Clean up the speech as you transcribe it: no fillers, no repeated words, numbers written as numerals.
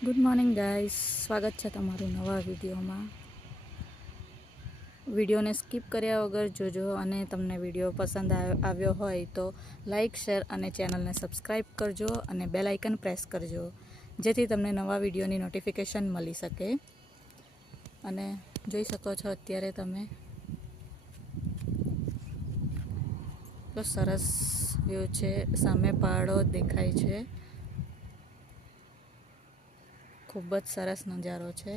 Good morning guys, સ્વાગત છે તમારું નવા વિડીયોમાં. વિડીયોને સ્કીપ કર્યા વગર જોજો અને તમને વિડીયો પસંદ આવ્યો હોય તો લાઈક, શેર અને ચેનલને સબસ્ક્રાઈબ કરજો અને બેલ આઇકન પ્રેસ કરજો, જેથી તમને નવા વિડીયોની નોટિફિકેશન મળી શકે. અને જોઈ શકો છો અત્યારે તમે તો સરસ વ્યૂ છે. સામે પહાડો દેખાય છે. ખૂબ જ સરસ નજારો છે.